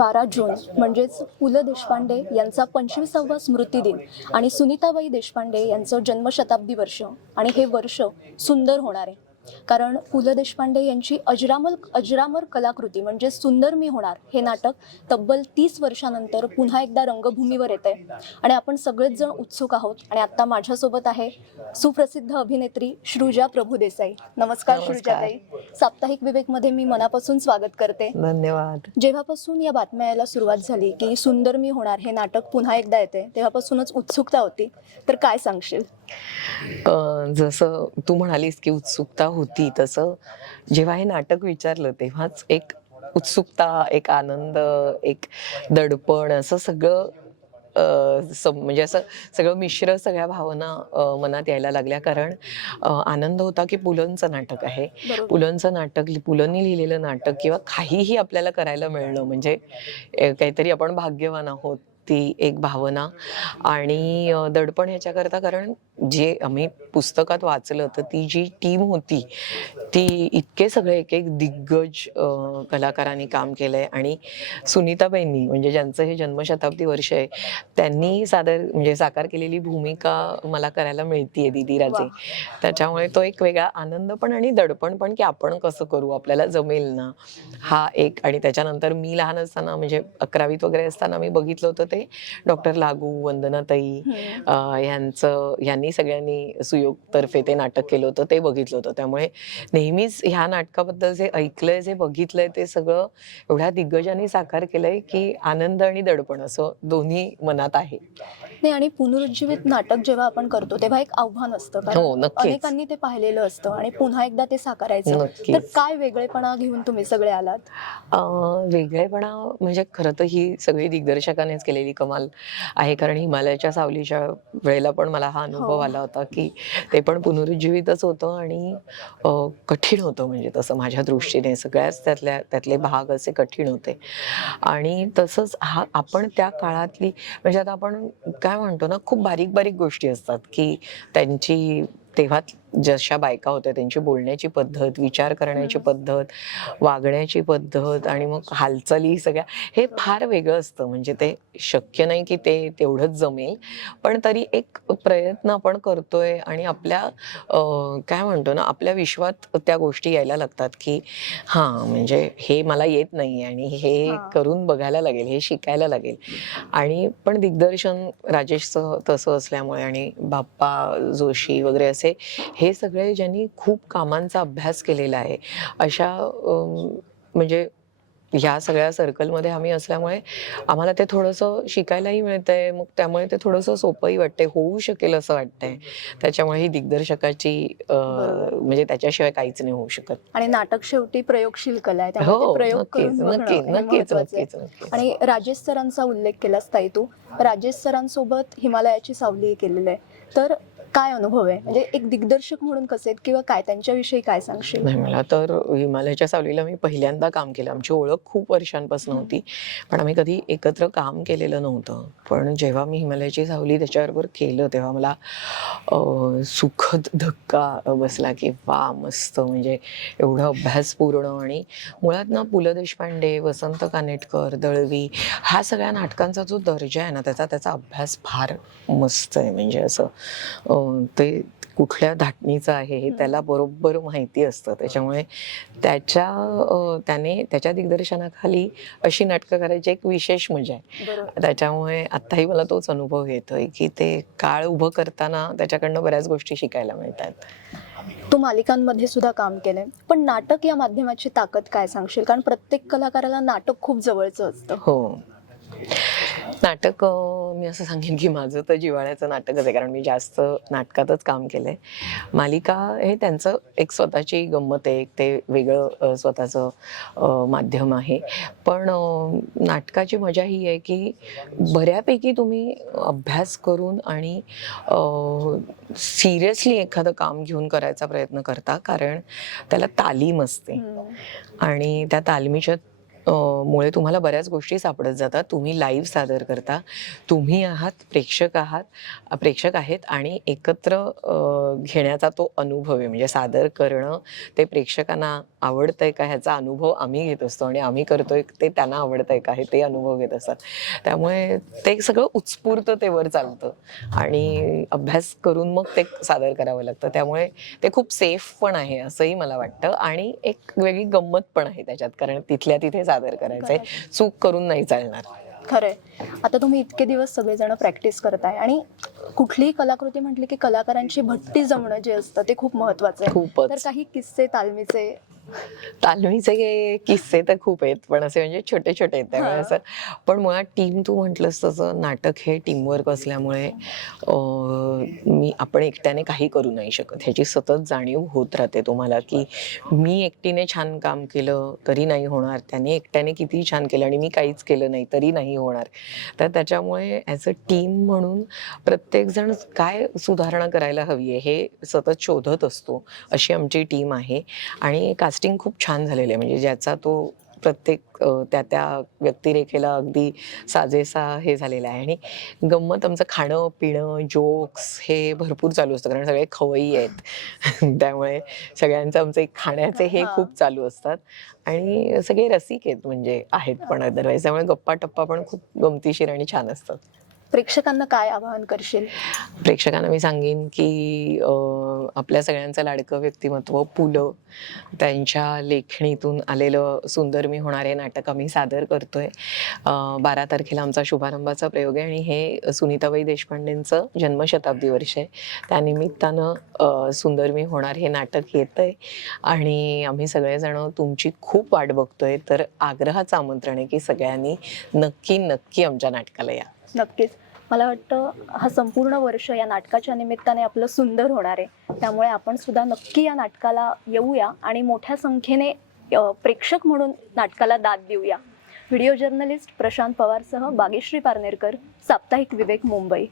बारा जून म्हणजेच पु ल देशपांडे यांचा पंचवीसावा स्मृती दिन आणि सुनीताबाई देशपांडे यांचं जन्मशताब्दी वर्ष. आणि हे वर्ष सुंदर होणार आहे. कारण पु ल देशपांडे यांची अजरामर अजरामर कलाकृती म्हणजे सुंदर मी होणार हे नाटक तब्बल तीस वर्षानंतर पुन्हा एकदा रंगभूमीवर येत आहे आणि आपण सगळेच जण उत्सुक आहोत आणि आत्ता माझ्यासोबत आहे सुप्रसिद्ध अभिनेत्री श्रुजा प्रभुदेसाई नमस्कार नमस्कार. श्रुजाताई. साप्ताहिक विवेकमध्ये मी मनापासून स्वागत करते. धन्यवाद. जेव्हापासून या बातम्या यायला सुरुवात झाली की सुंदर मी होणार हे नाटक पुन्हा एकदा येते तेव्हापासूनच उत्सुकता होती. तर काय सांगशील? जसं तू म्हणालीस की उत्सुकता होती तसं. जेव्हा हे नाटक विचारलं तेव्हाच एक उत्सुकता एक आनंद एक दडपण असं सगळं म्हणजे असं सगळं मिश्र सगळ्या भावना मनात यायला लागल्या. कारण आनंद होता की पुलंचं नाटक आहे. पुलंचं नाटक पुलंनी लिहिलेलं नाटक किंवा काहीही आपल्याला करायला मिळणं म्हणजे काहीतरी आपण भाग्यवान आहोत ती एक भावना. आणि दडपण ह्याच्याकरता कारण जे आम्ही पुस्तकात वाचलं तर ती जी टीम होती ती इतके सगळे एक एक दिग्गज कलाकारांनी काम केलंय. आणि सुनीताबाईंनी म्हणजे ज्यांचं हे जन्मशताब्दी वर्ष आहे त्यांनी सादर म्हणजे साकार केलेली भूमिका मला करायला मिळतीये दिदी राजे. त्याच्यामुळे तो एक वेगळा आनंद पण आणि दडपण पण की आपण कसं करू आपल्याला जमेल ना? हा एक. आणि त्याच्यानंतर मी लहान असताना म्हणजे अकरावीत वगैरे असताना मी बघितलं होतं ते डॉक्टर लागू वंदनाताई यांचं यांनी सगळ्यांनी सुयोग तर्फे ते नाटक केलं होतं ते बघितलं होतं. त्यामुळे नेहमीच ह्या नाटकाबद्दल जे ऐकलंय जे बघितलंय ते सगळं एवढ्या दिग्गजांनी साकार केलंय की आनंद आणि दडपण असं दोन्ही मनात आहे. नाही आणि पुनरुज्जीवित नाटक जेव्हा आपण करतो तेव्हा एक आव्हान असतं. हो, कारण नक्कीच. अनेकांनी ते पाहिलेलं असतं आणि पुन्हा एकदा ते साकारायचं. तर काय वेगळेपणा घेऊन तुम्ही सगळे आलात? वेगळेपणा म्हणजे खरं तर ही सगळी दिग्दर्शकानेच केलेली कमाल आहे. कारण हिमालयाच्या सावलीच्या वेळेला पण मला हा अनुभव अनुभव आला होता की ते पण पुनरुज्जीवितच होतं आणि कठीण होतं म्हणजे तसं माझ्या दृष्टीने. सगळ्याच त्यातल्या त्यातले भाग असे कठीण होते. आणि तसंच हा आपण त्या काळातली म्हणजे आता आपण काय म्हणतो ना खूप बारीक बारीक गोष्टी असतात की त्यांची तेव्हा जशा बायका होत्या त्यांची बोलण्याची पद्धत विचार करण्याची पद्धत वागण्याची पद्धत आणि मग हालचाली सगळ्या हे फार वेगळं असतं. म्हणजे ते शक्य नाही की ते तेवढंच जमेल पण तरी एक प्रयत्न आपण करतोय आणि आपल्या काय म्हणतो ना आपल्या विश्वात त्या गोष्टी यायला लागतात की हां म्हणजे हे मला येत नाही आणि हे हां. करून बघायला लागेल हे शिकायला लागेल. आणि पण दिग्दर्शन राजेशचं तसं असल्यामुळे आणि बाप्पा जोशी वगैरे असे हे सगळे ज्यांनी खूप कामांचा अभ्यास केलेला आहे अशा म्हणजे ह्या सगळ्या सर्कलमध्ये आम्ही असल्यामुळे आम्हाला ते थोडंसं शिकायलाही मिळतंय मग त्यामुळे ते थोडंसं सोपंही वाटतंय होऊ शकेल असं वाटतंय. त्याच्यामुळे ही दिग्दर्शकाची म्हणजे त्याच्याशिवाय काहीच नाही होऊ शकत. आणि नाटक शेवटी प्रयोगशील कला आहे हो नक्कीच आहे. नक्कीच नक्कीच. आणि राजेश सरांचा उल्लेख केलास ताई तू राजेश सरांसोबत हिमालयाची सावली केलेलं आहे. तर काय अनुभव आहे? म्हणजे एक दिग्दर्शक म्हणून कसे आहेत किंवा काय? त्यांच्याविषयी काय सांगशील? नाही मला तर हिमालयाच्या सावलीला मी पहिल्यांदा काम केलं. आमची ओळख खूप वर्षांपासून होती. पण आम्ही कधी एकत्र काम केलेलं नव्हतं. पण जेव्हा मी हिमालयाची सावली त्याच्याबरोबर केलं तेव्हा मला सुखद धक्का बसला की वा मस्त. म्हणजे एवढं अभ्यासपूर्ण आणि मुळात ना पु ल देशपांडे वसंत कानेटकर दळवी ह्या सगळ्या नाटकांचा जो दर्जा आहे ना त्याचा त्याचा अभ्यास फार मस्त आहे. म्हणजे असं ते कुठल्या धाटणीचं आहे हे त्याला बरोबर माहिती असतं. त्याच्यामुळे त्याच्या त्याने त्याच्या दिग्दर्शनाखाली अशी नाटकं करायची एक विशेष मजा आहे. त्याच्यामुळे आत्ताही मला तोच अनुभव येतोय की ते काळ उभं करताना त्याच्याकडनं बऱ्याच गोष्टी शिकायला मिळतात. तू मालिकांमध्ये सुद्धा काम केलंय. पण नाटक या माध्यमाची ताकद काय सांगशील? कारण प्रत्येक कलाकाराला नाटक खूप जवळचं असतं. हो. नाटक मी असं सांगेन की माझं तर जिव्हाळ्याचं नाटकच आहे कारण मी जास्त नाटकातच काम केलंय. मालिका हे त्यांचं एक स्वतःची गंमत आहे एक ते वेगळं स्वतःचं माध्यम आहे. पण नाटकाची मजा ही आहे की बऱ्यापैकी तुम्ही अभ्यास करून आणि सिरियसली एखादं काम घेऊन करायचा प्रयत्न करता कारण त्याला तालीम असते. आणि त्या तालमीच्या मुळे तुम्हाला बऱ्याच गोष्टी सापडत जातात. तुम्ही लाईव्ह सादर करता. तुम्ही आहात प्रेक्षक आहात प्रेक्षक आहेत आणि एकत्र घेण्याचा तो अनुभव आहे. म्हणजे सादर करणं ते प्रेक्षकांना आवडतंय का? ह्याचा अनुभव आम्ही घेत असतो आणि आम्ही करतोय ते त्यांना आवडतंय का? हे ते अनुभव घेत असतात. त्यामुळे ते सगळं उत्स्फूर्ततेवर चालतं. आणि अभ्यास करून मग ते सादर करावं लागतं. त्यामुळे ते खूप सेफ पण आहे असंही मला वाटतं. आणि एक वेगळी गंमत पण आहे त्याच्यात. कारण तिथल्या तिथे सादर करायचंय. चूक करून नाही चालणार. खरंय. आता तुम्ही इतके दिवस सगळेजण प्रॅक्टिस करताय आणि कुठलीही कलाकृती म्हटली की कलाकारांची भट्टी जमणं जे असतं ते खूप महत्वाचं आहे. तर काही किस्से तालमीचे तालमीचे किस्से तर खूप आहेत पण असे म्हणजे छोटे छोटे आहेत त्यामुळे. असं. पण मुळात टीम तू म्हटलंस तसं नाटक हे टीमवर्क असल्यामुळे मी आपण एकट्याने काही करू नाही शकत. ह्याची सतत जाणीव होत राहते तुम्हाला की मी एकटीने छान काम केलं तरी नाही होणार. त्याने एकट्याने किती छान केलं आणि मी काहीच केलं नाही तरी नाही होणार. तर त्याच्यामुळे ॲज अ टीम म्हणून प्रत्येकजण काय सुधारणा करायला हवी आहे हे सतत शोधत असतो अशी आमची टीम आहे. आणि कास्टिंग खूप छान झालेलं आहे. म्हणजे ज्याचा तो प्रत्येक त्या त्या व्यक्तिरेखेला अगदी साजेसा हे झालेला आहे. आणि गंमत आमचं खाणं पिणं जोक्स हे भरपूर चालू असतं. कारण सगळे खवई आहेत. त्यामुळे सगळ्यांचं आमचे खाण्याचे हे हा. खूप चालू असतात. आणि सगळे रसिक आहेत म्हणजे आहेत पण अदरवाईज त्यामुळे गप्पा टप्पा पण खूप गमतीशीर आणि छान असतात. प्रेक्षकांना काय आवाहन करशील? प्रेक्षकांना मी सांगेन की आपल्या सगळ्यांचं लाडकं व्यक्तिमत्व पु ल त्यांच्या लेखणीतून आलेलं सुंदर मी होणारे नाटक आम्ही सादर करतोय. बारा तारखेला आमचा शुभारंभाचा प्रयोग आहे आणि हे सुनीताबाई देशपांडेंचं जन्मशताब्दी वर्ष आहे. त्यानिमित्तानं सुंदर मी होणार हे नाटक येतंय आणि आम्ही सगळेजण तुमची खूप वाट बघतोय. तर आग्रहाचं आमंत्रण आहे की सगळ्यांनी नक्की नक्की आमच्या नाटकाला या. नक्कीच. मला वाटतं हा संपूर्ण वर्ष या नाटकाच्या निमित्ताने आपलं सुंदर होणार आहे. त्यामुळे आपण सुद्धा नक्की या नाटकाला येऊया आणि मोठ्या संख्येने प्रेक्षक म्हणून नाटकाला दाद देऊया. व्हिडिओ जर्नलिस्ट प्रशांत पवारसह बागेश्री पारनेरकर साप्ताहिक विवेक मुंबई.